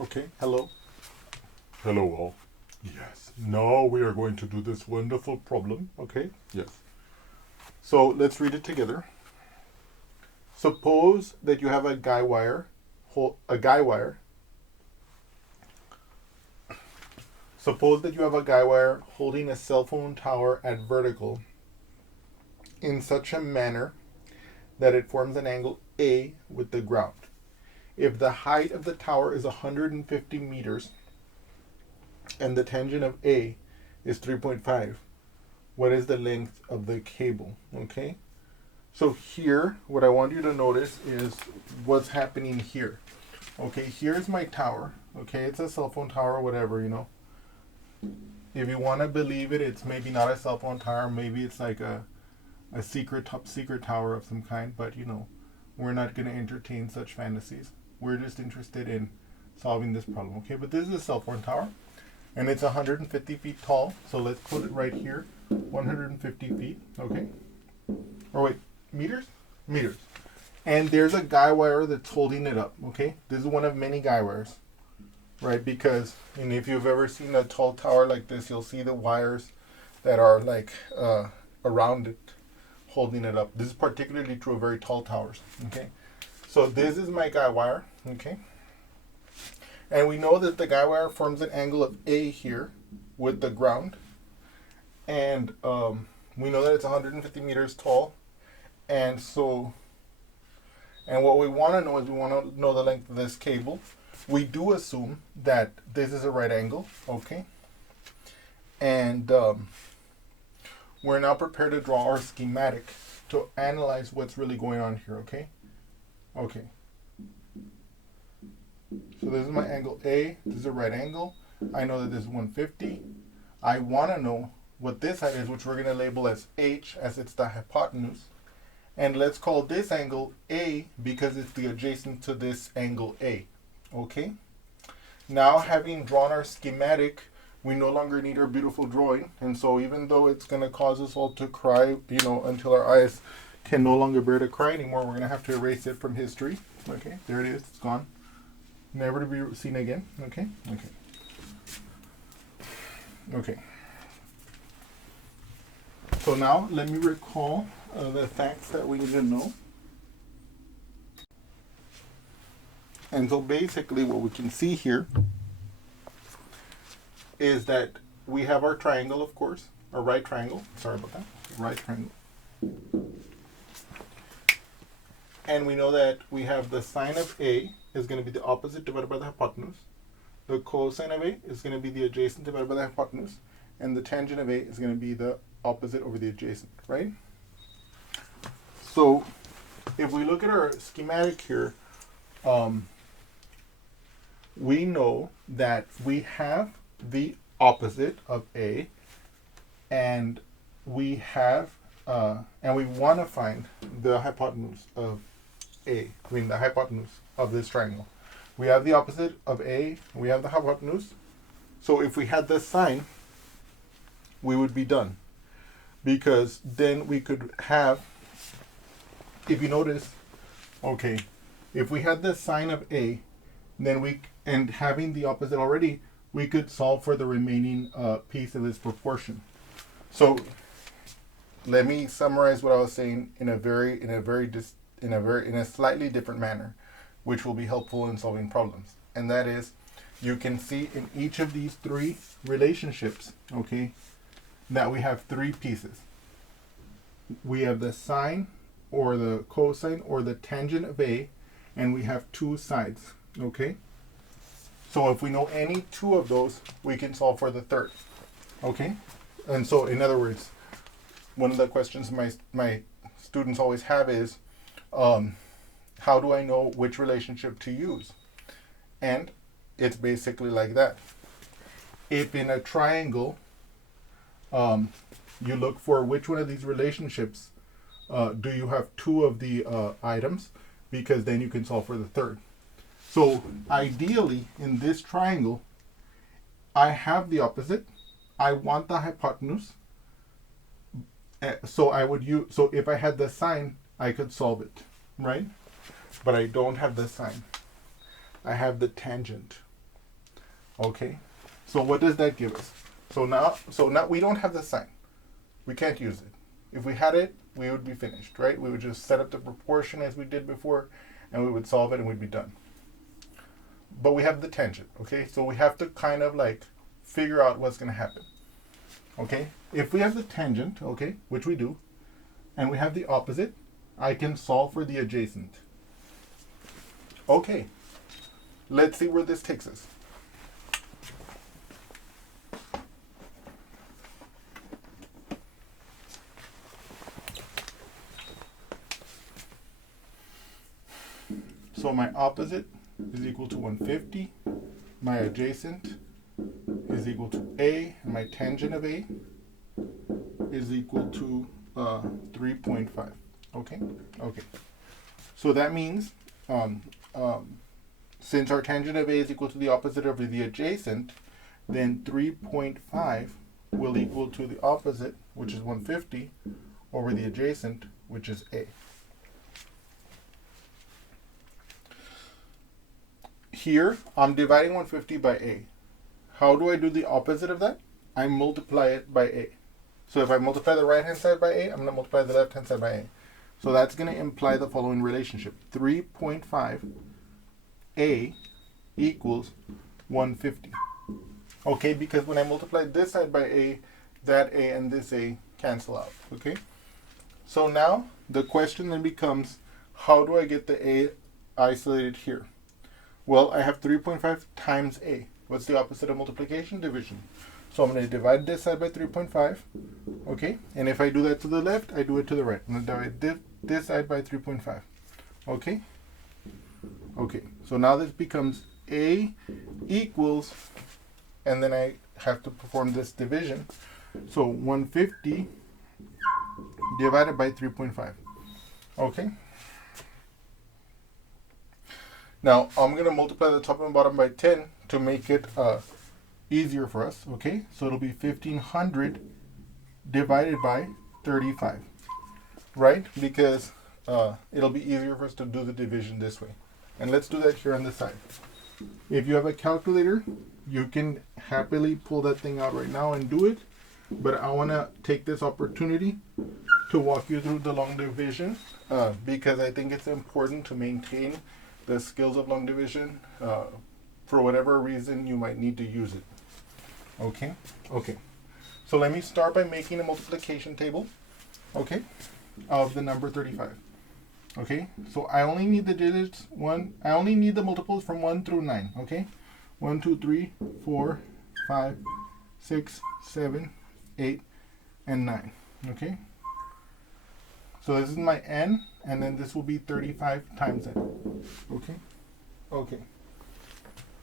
Okay, hello. Hello all. Yes. Now we are going to do this wonderful problem. Okay? Yes. So let's read it together. Suppose that you have a guy wire. Suppose that you have a guy wire holding a cell phone tower at vertical in such a manner that it forms an angle A with the ground. If the height of the tower is 150 meters and the tangent of A is 3.5, what is the length of the cable? Okay? So here, what I want you to notice is what's happening here. Okay, here's my tower. Okay, it's a cell phone tower, whatever. If you want to believe it, it's maybe not a cell phone tower. Maybe it's like a top secret tower of some kind. But, we're not going to entertain such fantasies. We're just interested in solving this problem. Okay, but this is a cell phone tower. And it's 150 feet tall. So let's put it right here. 150 feet. Okay. Or wait, meters? Meters. And there's a guy wire that's holding it up. Okay. This is one of many guy wires. Right? Because, and if you've ever seen a tall tower like this, you'll see the wires that are like around it holding it up. This is particularly true of very tall towers. Okay. So this is my guy wire. Okay. And we know that the guy wire forms an angle of A here with the ground. And we know that it's 150 meters tall. And what we want to know is we want to know the length of this cable. We do assume that this is a right angle, okay? And we're now prepared to draw our schematic to analyze what's really going on here, okay? Okay. So this is my angle A. This is a right angle. I know that this is 150. I want to know what this side is, which we're going to label as H, as it's the hypotenuse. And let's call this angle A because it's the adjacent to this angle A. Okay? Now, having drawn our schematic, we no longer need our beautiful drawing. And so even though it's going to cause us all to cry, until our eyes can no longer bear to cry anymore, we're going to have to erase it from history. Okay? There it is. It's gone. Never to be seen again. Okay? Okay. Okay. So now, let me recall the facts that we need to know. And so basically what we can see here is that we have our triangle, of course, our right triangle. Sorry about that. Right triangle. And we know that we have the sine of A is going to be the opposite divided by the hypotenuse. The cosine of A is going to be the adjacent divided by the hypotenuse. And the tangent of A is going to be the opposite over the adjacent, right? So if we look at our schematic here, we know that we have the opposite of A, and we have, and we want to find the hypotenuse of A. The hypotenuse of this triangle. We have the opposite of A, we have the hypotenuse. So if we had this sign, we would be done. Because then we could have, if you notice, okay, if we had the sine of A, then and having the opposite already, we could solve for the remaining piece of this proportion. So let me summarize what I was saying in a slightly different manner, which will be helpful in solving problems. And that is, you can see in each of these three relationships, okay, that we have three pieces. We have the sine or the cosine or the tangent of A, and we have two sides, okay? So if we know any two of those, we can solve for the third, okay? And so, in other words, one of the questions my students always have is, how do I know which relationship to use? And it's basically like that. If in a triangle, you look for which one of these relationships do you have two of the items, because then you can solve for the third. So ideally, in this triangle, I have the opposite. I want the hypotenuse. So if I had the sine, I could solve it, right? But I don't have the sine. I have the tangent. Okay, so what does that give us? So now we don't have the sign. We can't use it. If we had it, we would be finished, right? We would just set up the proportion as we did before, and we would solve it and we'd be done. But we have the tangent, okay? So we have to kind of like figure out what's going to happen, okay? If we have the tangent, okay, which we do, and we have the opposite, I can solve for the adjacent. Okay, let's see where this takes us. So my opposite is equal to 150. My adjacent is equal to A. And my tangent of A is equal to 3.5. Okay? Okay. So that means since our tangent of A is equal to the opposite of the adjacent, then 3.5 will equal to the opposite, which is 150, over the adjacent, which is A. Here, I'm dividing 150 by A. How do I do the opposite of that? I multiply it by A. So if I multiply the right-hand side by A, I'm going to multiply the left-hand side by A. So that's going to imply the following relationship. 3.5 A equals 150. Okay, because when I multiply this side by A, that A and this A cancel out. Okay? So now, the question then becomes, how do I get the A isolated here? Well, I have 3.5 times A. What's the opposite of multiplication? Division. So I'm going to divide this side by 3.5. Okay? And if I do that to the left, I do it to the right. I'm going to divide this side by 3.5. Okay? Okay. So now this becomes A equals, and then I have to perform this division. So 150 divided by 3.5. Okay? Now, I'm going to multiply the top and bottom by 10 to make it easier for us, okay? So it'll be 1,500 divided by 35, right? Because it'll be easier for us to do the division this way. And let's do that here on this side. If you have a calculator, you can happily pull that thing out right now and do it. But I want to take this opportunity to walk you through the long division because I think it's important to maintain the skills of long division. For whatever reason you might need to use it. Okay? Okay. So let me start by making a multiplication table, okay, of the number 35. Okay? So I only need the digits I only need the multiples from 1 through 9, okay? 1, 2, 3, 4, 5, 6, 7, 8, and 9. Okay? So this is my n, and then this will be 35 times n. Okay? Okay.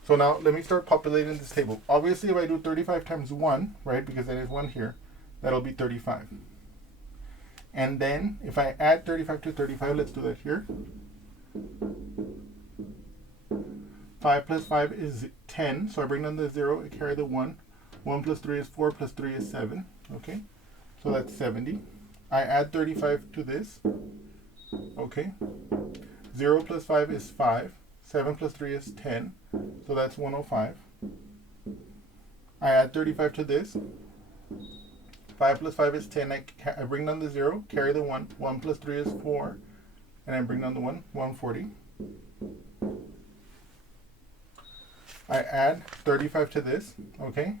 So now let me start populating this table. Obviously, if I do 35 times 1, right, because there is 1 here, that'll be 35. And then if I add 35 to 35, let's do that here. 5 plus 5 is 10, so I bring down the 0, I carry the 1. 1 plus 3 is 4, plus 3 is 7. Okay? So that's 70. I add 35 to this. Okay? 0 plus 5 is 5. 7 plus 3 is 10. So that's 105. I add 35 to this. 5 plus 5 is 10. I bring down the 0, carry the 1. 1 plus 3 is 4. And I bring down the 1, 140. I add 35 to this, okay?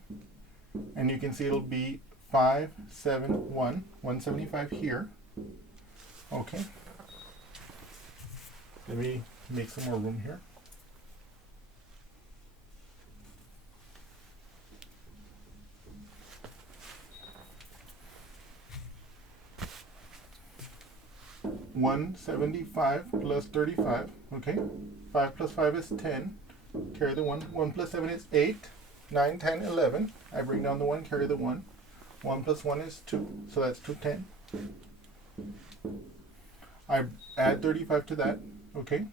And you can see it'll be 571, 175 here. Okay. Let me make some more room here. $175 plus 35, okay? 5 plus 5 is 10. Carry the 1. 1 plus 7 is 8. 9, 10, 11. I bring down the 1, carry the 1. 1 plus 1 is 2, so that's 210. I add 35 to that, okay?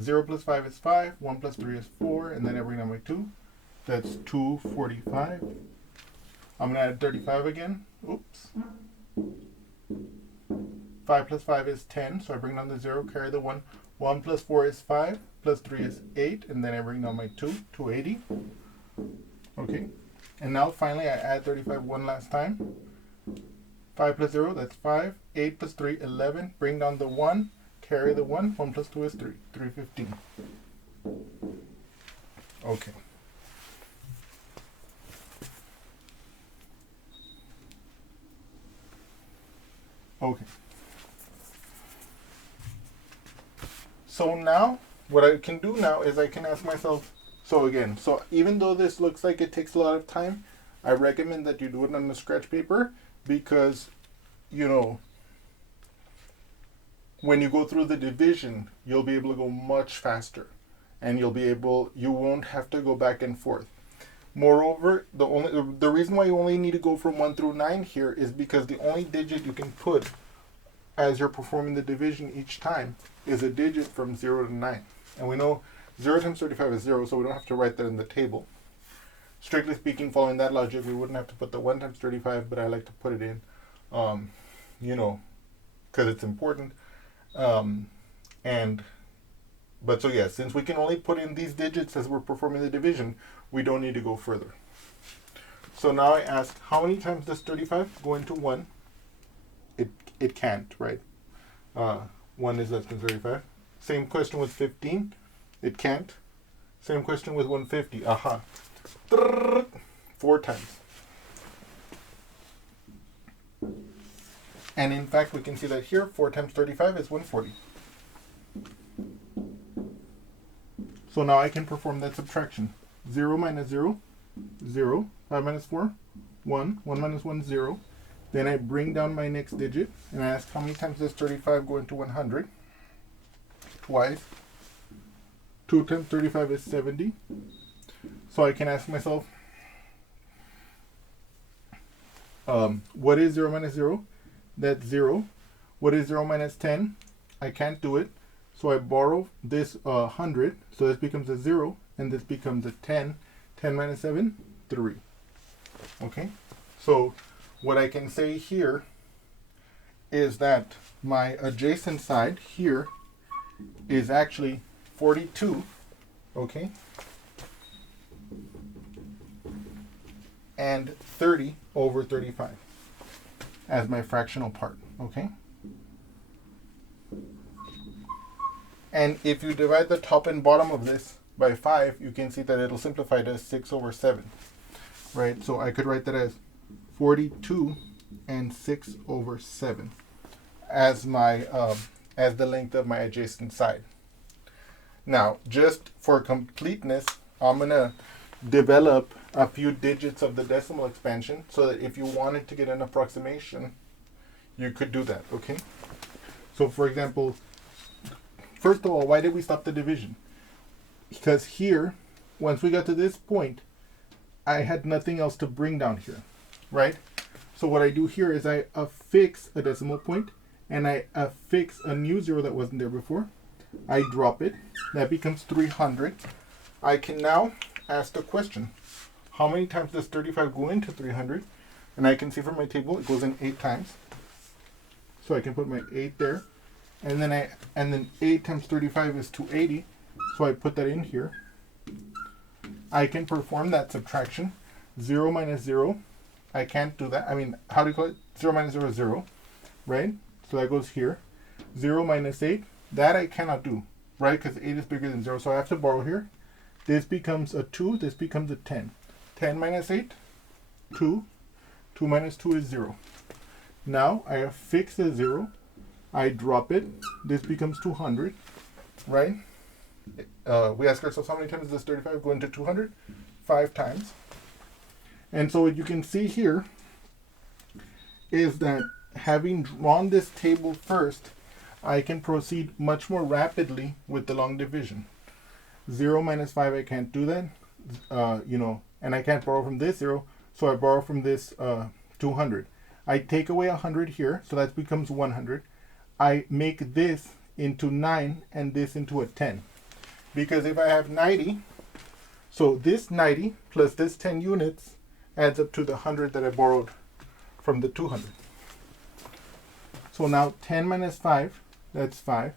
0 plus 5 is 5. 1 plus 3 is 4, and then I bring down my 2. That's 245. I'm going to add 35 again. Oops. 5 plus 5 is 10, so I bring down the 0, carry the 1. 1 plus 4 is 5, plus 3 is 8, and then I bring down my 2, 280. Okay, and now finally I add 35 one last time. 5 plus 0, that's 5. 8 plus 3, 11. Bring down the 1, carry the 1. 1 plus 2 is 3. 315. Okay. Okay. So now, what I can do now is I can ask myself, so even though this looks like it takes a lot of time, I recommend that you do it on a scratch paper because, when you go through the division, you'll be able to go much faster and you won't have to go back and forth. Moreover, the reason why you only need to go from 1 through 9 here is because the only digit you can put as you're performing the division each time is a digit from 0 to 9. And we know 0 times 35 is 0, so we don't have to write that in the table. Strictly speaking, following that logic, we wouldn't have to put the 1 times 35, but I like to put it in, because it's important. Since we can only put in these digits as we're performing the division, we don't need to go further. So now I ask, how many times does 35 go into 1? It can't, right? 1 is less than 35. Same question with 15. It can't. Same question with 150. Aha. 4 times. And in fact, we can see that here, 4 times 35 is 140. So now I can perform that subtraction. 0 minus 0, 0. 5 minus 4, 1. 1 minus 1, 0. Then I bring down my next digit, and I ask how many times does 35 go into 100? Twice. 2 times 35 is 70. So I can ask myself, what is 0 minus 0? That's 0. What is 0 minus 10? I can't do it. So I borrow this 100. So this becomes a 0, and this becomes a 10. 10 minus 7, 3. Okay? So what I can say here is that my adjacent side here is actually 42, okay? And 30 over 35 as my fractional part, okay? And if you divide the top and bottom of this by 5, you can see that it'll simplify to 6 over 7, right? So I could write that as 42 and 6 over 7 as my as the length of my adjacent side. Now, just for completeness, I'm gonna develop a few digits of the decimal expansion so that if you wanted to get an approximation, you could do that, okay? So for example, first of all, why did we stop the division? Because here, once we got to this point, I had nothing else to bring down here, right? So what I do here is I affix a decimal point and I affix a new 0 that wasn't there before. I drop it. That becomes 300. I can now ask the question, how many times does 35 go into 300? And I can see from my table it goes in 8 times. So I can put my 8 there. And then 8 times 35 is 280. So I put that in here. I can perform that subtraction. 0 minus 0. I can't do that. I mean, how do you call it? 0 minus 0 is 0, right? So that goes here. 0 minus 8. That I cannot do, right? Because 8 is bigger than 0. So I have to borrow here. This becomes a 2. This becomes a 10. 10 minus 8, 2. 2 minus 2 is 0. Now I affix the 0. I drop it. This becomes 200, right? We ask ourselves, how many times does 35 go into 200? 5 times. And so what you can see here is that having drawn this table first, I can proceed much more rapidly with the long division. 0 minus 5, I can't do that, and I can't borrow from this 0, so I borrow from this 200. I take away 100 here, so that becomes 100. I make this into 9 and this into a 10. Because if I have 90, so this 90 plus this 10 units adds up to the 100 that I borrowed from the 200. So now 10 minus 5, that's 5.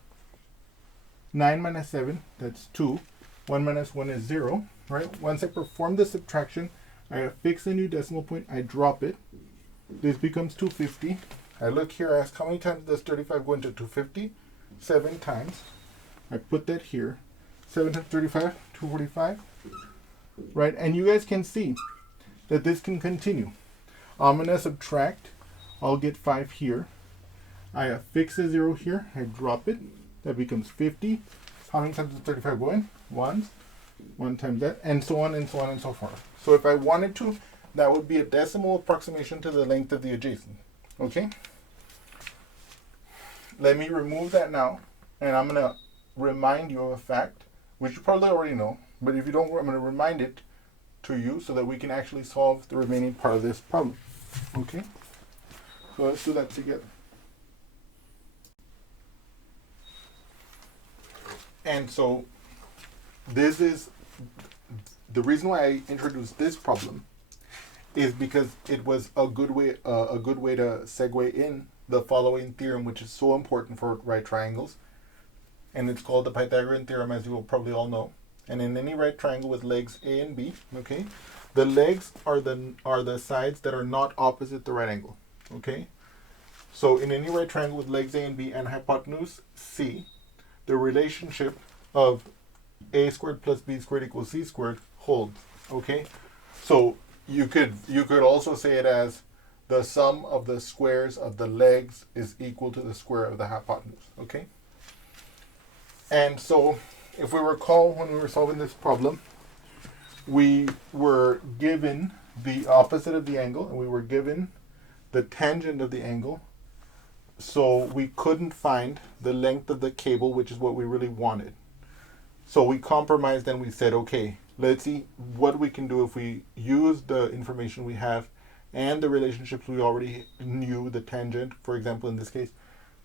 9 minus 7, that's 2. 1 minus 1 is 0, right? Once I perform the subtraction, I affix a new decimal point, I drop it. This becomes 250. I look here, I ask how many times does 35 go into 250? 7 times. I put that here. 7 times 35, 245. Right? And you guys can see that this can continue. I'm going to subtract. I'll get 5 here. I affix a 0 here. I drop it. That becomes 50. How many times does 35 go in? Once. 1 times that. And so on and so on and so forth. So if I wanted to, that would be a decimal approximation to the length of the adjacent. Okay? Let me remove that now. And I'm going to remind you of a fact, which you probably already know. But if you don't, I'm going to remind it to you so that we can actually solve the remaining part of this problem. Okay? So let's do that together. And so this is the reason why I introduced this problem is because it was a good way to segue in the following theorem, which is so important for right triangles. And it's called the Pythagorean Theorem, as you will probably all know. And in any right triangle with legs A and B, okay, the legs are the sides that are not opposite the right angle. Okay? So in any right triangle with legs A and B and hypotenuse C, the relationship of A squared plus B squared equals C squared holds. Okay? So you could also say it as the sum of the squares of the legs is equal to the square of the hypotenuse. Okay? And so if we recall when we were solving this problem, we were given the opposite of the angle and we were given the tangent of the angle. So we couldn't find the length of the cable, which is what we really wanted. So we compromised and we said, okay, let's see what we can do if we use the information we have and the relationships we already knew, the tangent, for example, in this case,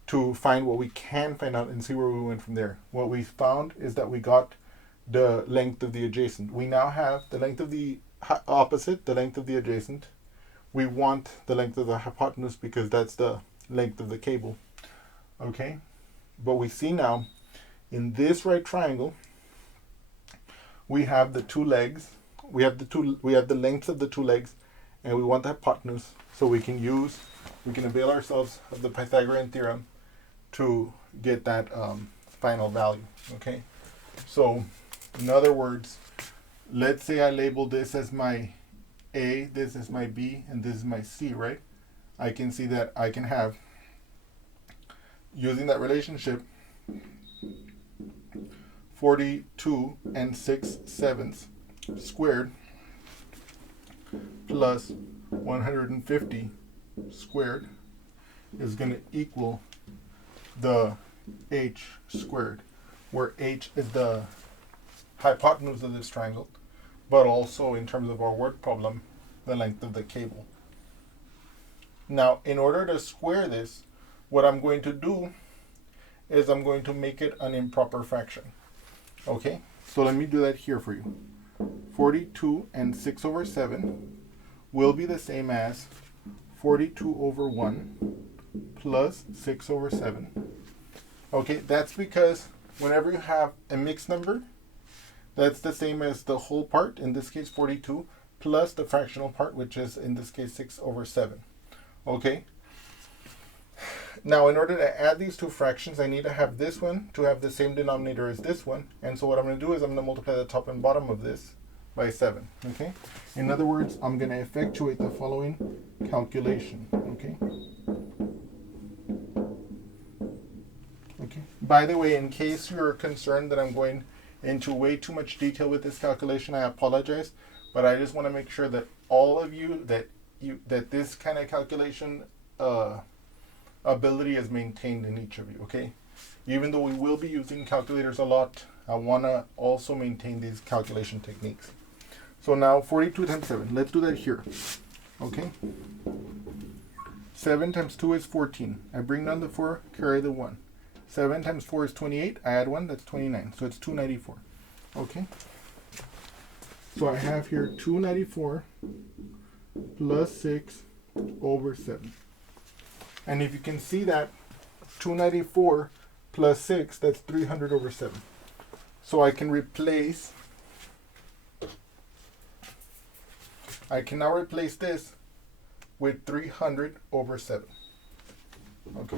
to find what we can find out and see where we went from there. What we found is that we got the length of the adjacent. We now have the length of the opposite, the length of the adjacent. We want the length of the hypotenuse because that's the length of the cable. Okay? But we see now in this right triangle we have the two legs, we have the length of the two legs, and we want the hypotenuse, so we can avail ourselves of the Pythagorean theorem to get that final value. Okay? So in other words, let's say I label this as my A, this is my B, and this is my C, right? I can see that I can have, using that relationship, 42 6/7 squared plus 150 squared is going to equal the h squared, where h is the hypotenuse of this triangle, but also in terms of our word problem, the length of the cable. Now, in order to square this, what I'm going to do is I'm going to make it an improper fraction. Okay, so let me do that here for you. 42 6/7 will be the same as 42/1 plus 6/7. Okay, that's because whenever you have a mixed number, that's the same as the whole part, in this case 42, plus the fractional part, which is in this case 6/7. Okay? Now, in order to add these two fractions, I need to have this one to have the same denominator as this one. And so what I'm going to do is I'm going to multiply the top and bottom of this by 7. Okay? In other words, I'm going to effectuate the following calculation. Okay? Okay. By the way, in case you're concerned that I'm going into way too much detail with this calculation, I apologize. But I just want to make sure that all of you, that this kind of calculation ability is maintained in each of you, okay? Even though we will be using calculators a lot, I want to also maintain these calculation techniques. So now 42 times 7, let's do that here, okay? 7 times 2 is 14. I bring down the 4, carry the 1. 7 times 4 is 28. I add 1, that's 29. So it's 294, okay? So I have here 294 plus 6/7. And if you can see that, 294 plus 6, that's 300/7. So I can replace I can now replace this with 300 over 7. Okay.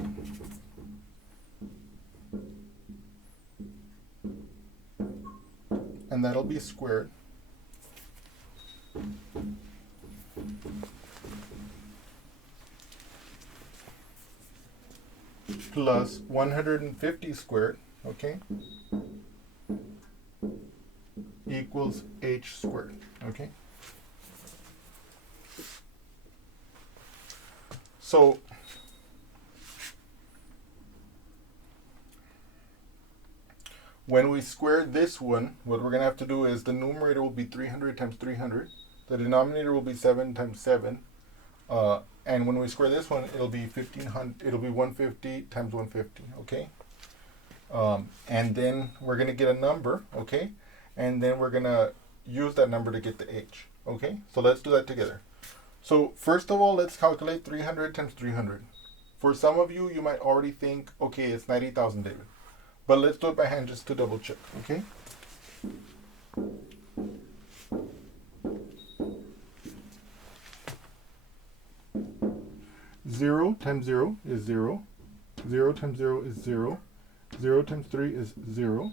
And that'll be squared plus 150 squared, okay, equals h squared, okay? So when we square this one, what we're going to have to do is the numerator will be 300 times 300. The denominator will be 7 times 7. And when we square this one, it'll be 1500. It'll be 150 times 150, okay? And then we're going to get a number, okay? And then we're going to use that number to get the h, okay? So let's do that together. So first of all, let's calculate 300 times 300. For some of you, you might already think, okay, it's 90,000, David. But let's do it by hand just to double check, okay? Zero times 0 is 0. 0 times 0 is 0. 0 times 3 is 0.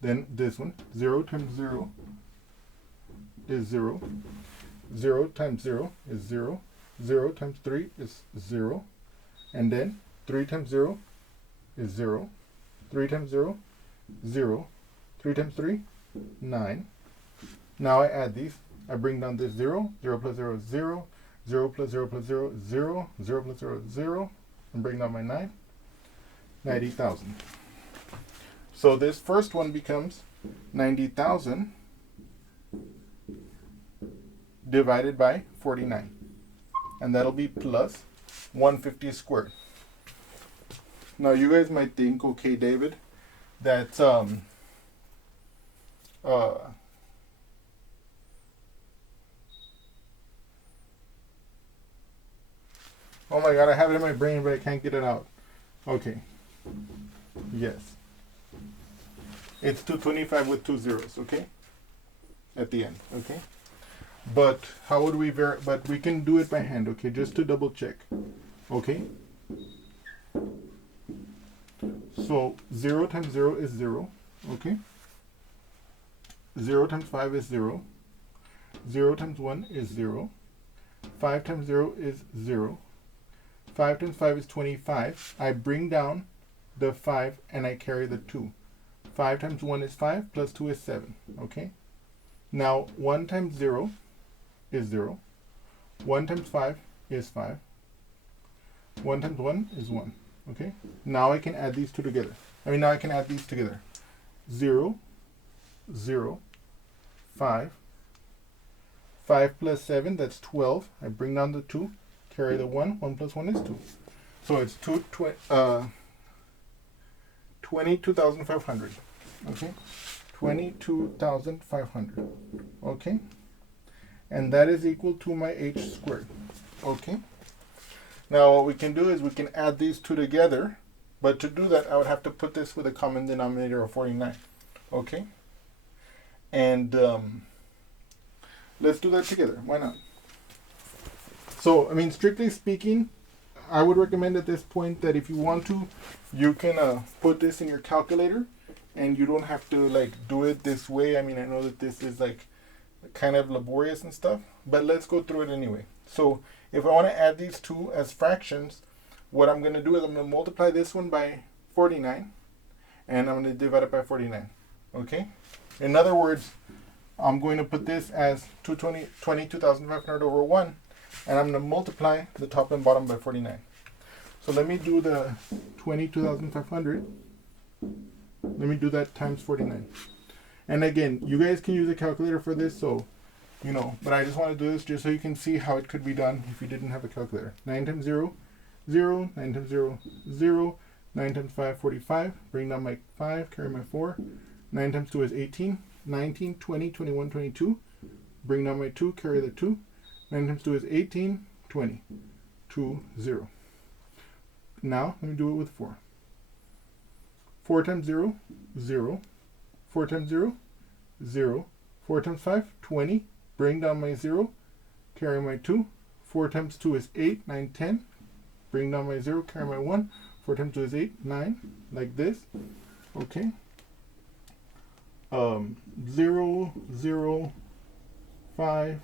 Then this one, 0 times 0 is 0. 0 times 0 is 0. 0 times 3 is 0. And then 3 times 0 is 0. 3 times 0, 0. 3 times 3, 9. Now I add these. I bring down this 0. 0 plus 0 is 0. 0 plus 0 plus 0 is 0. 0 plus 0 is 0. And bring down my 9. 90,000. So this first one becomes 90,000 divided by 49. And that'll be plus 150 squared. Now you guys might think, okay, David, that's oh my god, I have it in my brain but I can't get it out. Okay. Yes. It's 225 with 2 zeros, okay? At the end, okay? But how would we but we can do it by hand, okay? Just to double check. Okay? So 0 times 0 is 0, okay? 0 times 5 is 0. 0 times 1 is 0. 5 times 0 is 0. 5 times 5 is 25. I bring down the 5 and I carry the 2. 5 times 1 is 5 plus 2 is 7, okay? Now 1 times 0 is 0. 1 times 5 is 5. 1 times 1 is 1. Okay, now I can add these two together. Now I can add these together. 0, 0, 5. 5 plus 7, that's 12. I bring down the 2, carry the 1. 1 plus 1 is 2. So it's 22,500. Okay, 22,500. Okay, and that is equal to my h squared. Okay. Now what we can do is we can add these two together, but to do that I would have to put this with a common denominator of 49. Okay? And let's do that together. Why not? So, strictly speaking, I would recommend at this point that if you want to, you can put this in your calculator and you don't have to do it this way. I know that this is kind of laborious and stuff, but let's go through it anyway. So if I want to add these two as fractions, what I'm going to do is I'm going to multiply this one by 49, and I'm going to divide it by 49. Okay? In other words, I'm going to put this as 22,500 over 1, and I'm going to multiply the top and bottom by 49. So let me do the 22,500. Let me do that times 49. And again, you guys can use a calculator for this, so but I just want to do this just so you can see how it could be done if you didn't have a calculator. 9 times 0, 0. 9 times 0, 0. 9 times 5, 45. Bring down my 5, carry my 4. 9 times 2 is 18. 19, 20, 21, 22. Bring down my 2, carry the 2. 9 times 2 is 18, 20. 2, 0. Now, let me do it with 4. 4 times 0, 0. 4 times 0, 0. 4 times 5, 20. Bring down my 0, carry my 2. 4 times 2 is 8, 9, 10. Bring down my 0, carry my 1. 4 times 2 is 8, 9, like this. Okay. 0, 0, 5,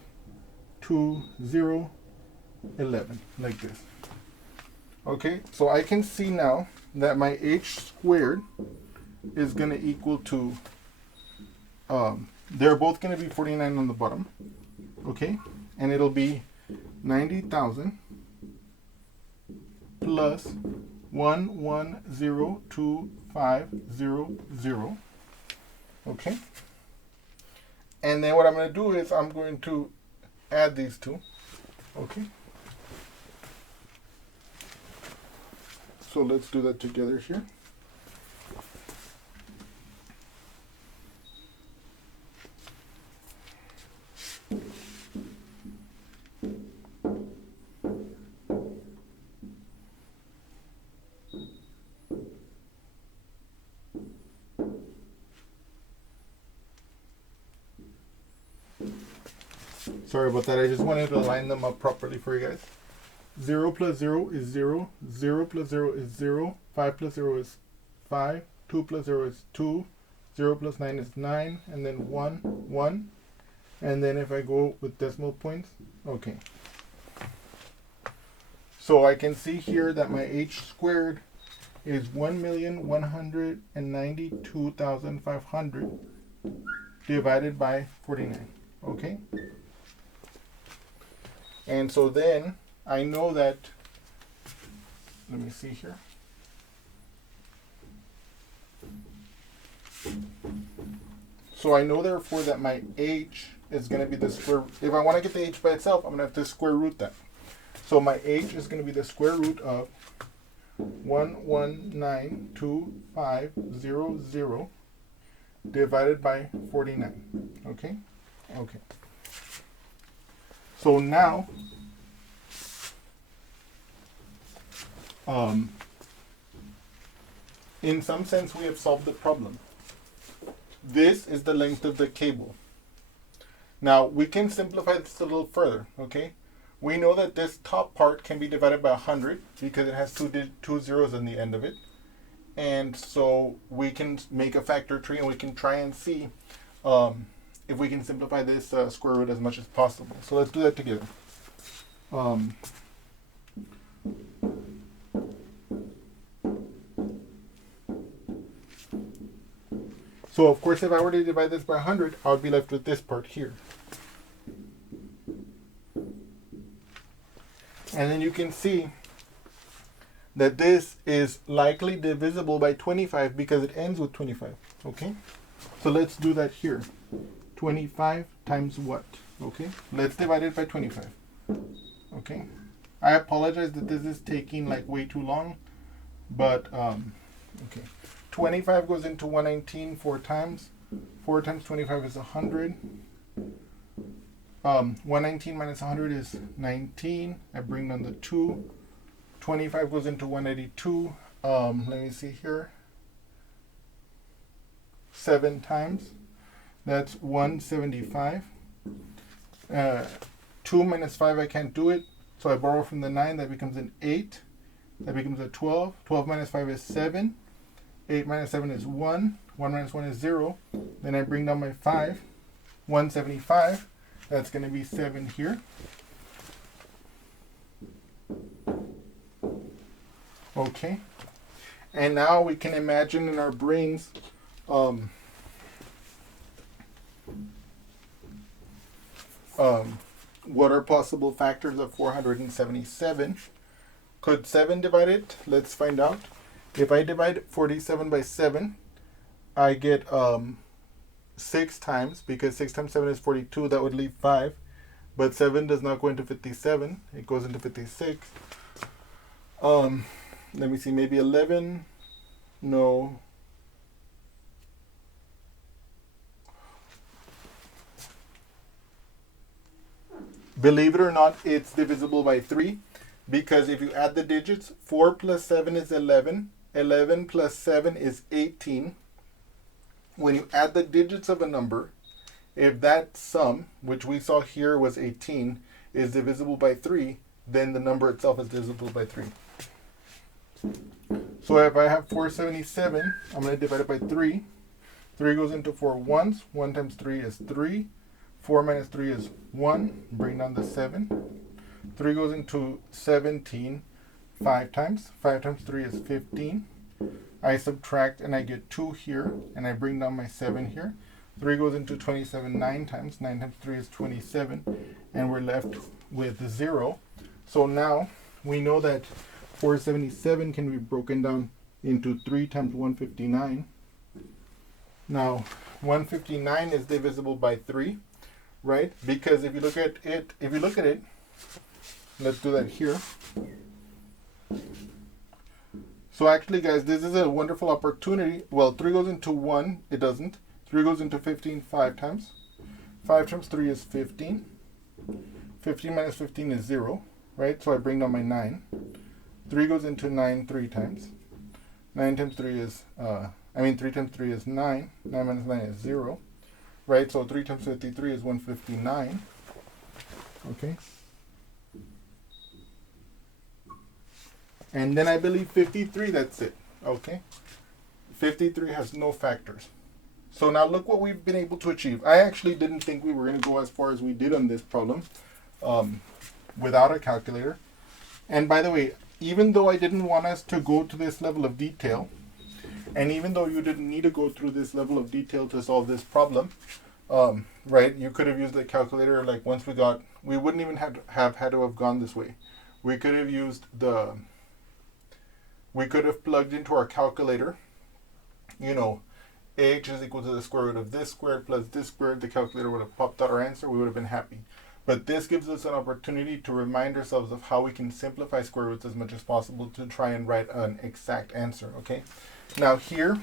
2, 0, 11, like this. Okay, so I can see now that my h squared is going to equal to, they're both going to be 49 on the bottom. Okay, and it'll be 90,000 plus 1102500. Okay, and then what I'm going to do is I'm going to add these two. Okay, so let's do that together here. Sorry about that. I just wanted to line them up properly for you guys. 0 plus 0 is 0. 0 plus 0 is 0. 5 plus 0 is 5. 2 plus 0 is 2. 0 plus 9 is 9. And then 1, 1. And then if I go with decimal points, okay. So I can see here that my h squared is 1,192,500 divided by 49. Okay. And so then I know that, let me see here. So I know therefore that my h is going to be the square, if I want to get the h by itself, I'm going to have to square root that. So my h is going to be the square root of 1192500 divided by 49. Okay? Okay. So now, in some sense, we have solved the problem. This is the length of the cable. Now, we can simplify this a little further, okay? We know that this top part can be divided by 100 because it has two zeros on the end of it. And so we can make a factor tree and we can try and see if we can simplify this square root as much as possible. So let's do that together. So of course, if I were to divide this by 100, I would be left with this part here. And then you can see that this is likely divisible by 25 because it ends with 25. Okay? So let's do that here. 25 times what? Okay? Let's divide it by 25. Okay? I apologize that this is taking like way too long, but okay. 25 goes into 119 4 times. 4 times 25 is 100. 119 minus 100 is 19. I bring down the 2. 25 goes into 182. Let me see here. 7 times. That's 175. 2 minus 5, I can't do it. So I borrow from the 9. That becomes an 8. That becomes a 12. 12 minus 5 is 7. 8 minus 7 is 1. 1 minus 1 is 0. Then I bring down my 5. 175. That's going to be 7 here. Okay. And now we can imagine in our brains what are possible factors of 477. Could 7 divide it? Let's find out. If I divide 47 by 7, I get 6 times, because 6 times 7 is 42. That would leave 5. But 7 does not go into 57. It goes into 56. Let me see, maybe 11. No. Believe it or not, it's divisible by 3. Because if you add the digits, 4 plus 7 is 11. 11 plus 7 is 18. When you add the digits of a number, if that sum, which we saw here was 18, is divisible by 3, then the number itself is divisible by 3. So if I have 477, I'm going to divide it by 3. 3 goes into 4 once. 1 times 3 is 3. 4 minus 3 is 1. Bring down the 7. 3 goes into 17 5 times. 5 times 3 is 15. I subtract and I get 2 here, and I bring down my 7 here. 3 goes into 27 9 times. 9 times 3 is 27, and we're left with 0. So now we know that 477 can be broken down into 3 times 159. Now, 159 is divisible by 3, right? Because if you look at it, let's do that here. So actually, guys, this is a wonderful opportunity. Well, 3 goes into 1, it doesn't. 3 goes into 15 5 times. 5 times 3 is 15. 15 minus 15 is 0, right? So I bring down my 9. 3 goes into 9 3 times. 9 times 3 is, 3 times 3 is 9. 9 minus 9 is 0, right? So 3 times 53 is 159, okay? And then I believe 53, that's it, okay? 53 has no factors. So now look what we've been able to achieve. I actually didn't think we were going to go as far as we did on this problem without a calculator. And by the way, even though I didn't want us to go to this level of detail, and even though you didn't need to go through this level of detail to solve this problem, right, you could have used the calculator. Like once we wouldn't even have had to have gone this way. We could have used we could have plugged into our calculator, h is equal to the square root of this squared plus this squared. The calculator would have popped out our answer. We would have been happy. But this gives us an opportunity to remind ourselves of how we can simplify square roots as much as possible to try and write an exact answer, okay? Now here,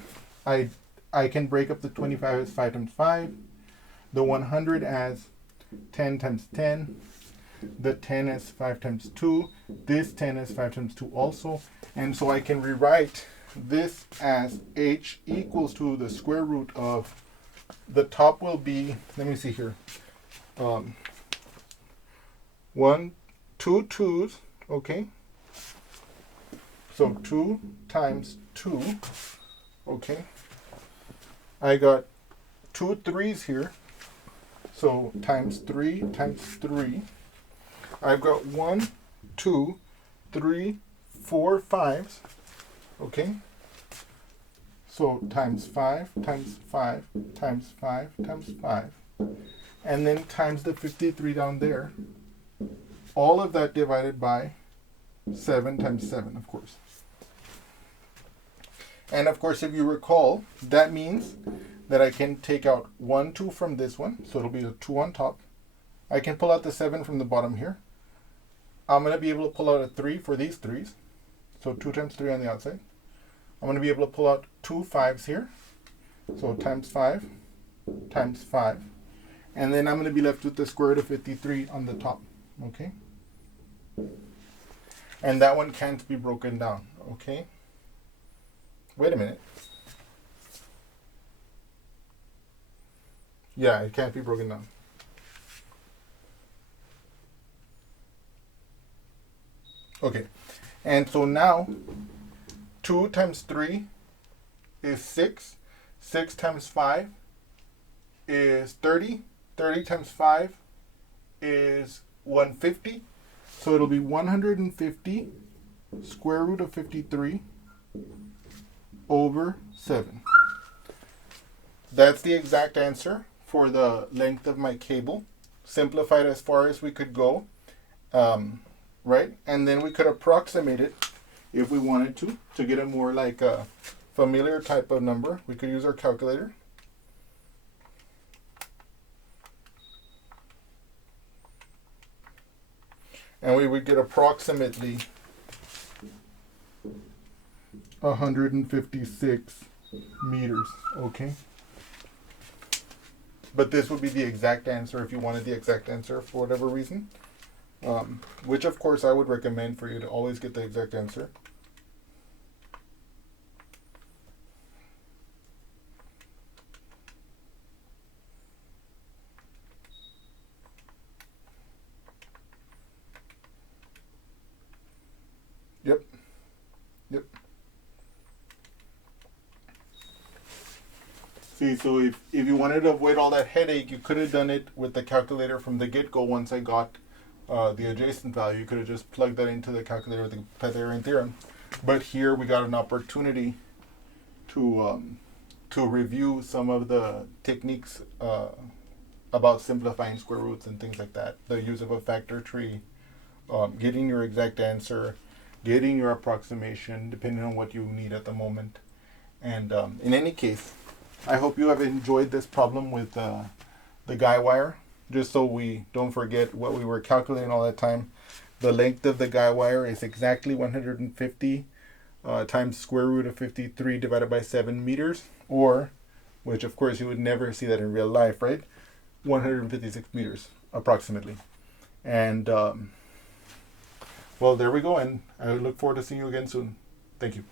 I can break up the 25 as 5 times 5, the 100 as 10 times 10, the 10 as 5 times 2, this 10 is 5 times 2 also, and so I can rewrite this as h equals to the square root of, the top will be, let me see here, 2 2's, okay? So 2 times 2, okay? I got 2 3's here, so times 3 times 3. I've got 1, 2, 3, 4 5's, okay? So times 5 times 5 times 5 times 5, and then times the 53 down there. All of that divided by 7 times 7, of course. And of course, if you recall, that means that I can take out 1 2 from this one, so it'll be a 2 on top. I can pull out the 7 from the bottom here. I'm going to be able to pull out a 3 for these 3's, so 2 times 3 on the outside. I'm going to be able to pull out 2 5's here, so times 5 times 5. And then I'm going to be left with the square root of 53 on the top, okay? And that one can't be broken down, okay? Wait a minute. Yeah, it can't be broken down. Okay, and so now 2 times 3 is 6. 6 times 5 is 30. 30 times 5 is 150. So it'll be 150 square root of 53 over 7. That's the exact answer for the length of my cable. Simplified as far as we could go. Right? And then we could approximate it if we wanted to get a more like a familiar type of number. We could use our calculator. And we would get approximately 156 meters, okay? But this would be the exact answer if you wanted the exact answer for whatever reason. Which of course I would recommend for you to always get the exact answer. See, so if you wanted to avoid all that headache, you could have done it with the calculator from the get-go. Once I got the adjacent value, you could have just plugged that into the calculator with the Pythagorean Theorem. But here we got an opportunity to review some of the techniques about simplifying square roots and things like that. The use of a factor tree, getting your exact answer, getting your approximation, depending on what you need at the moment. And in any case, I hope you have enjoyed this problem with the guy wire. Just so we don't forget what we were calculating all that time. The length of the guy wire is exactly 150 times square root of 53 divided by 7 meters, or, which of course you would never see that in real life, right? 156 meters approximately. And well, there we go, and I look forward to seeing you again soon. Thank you.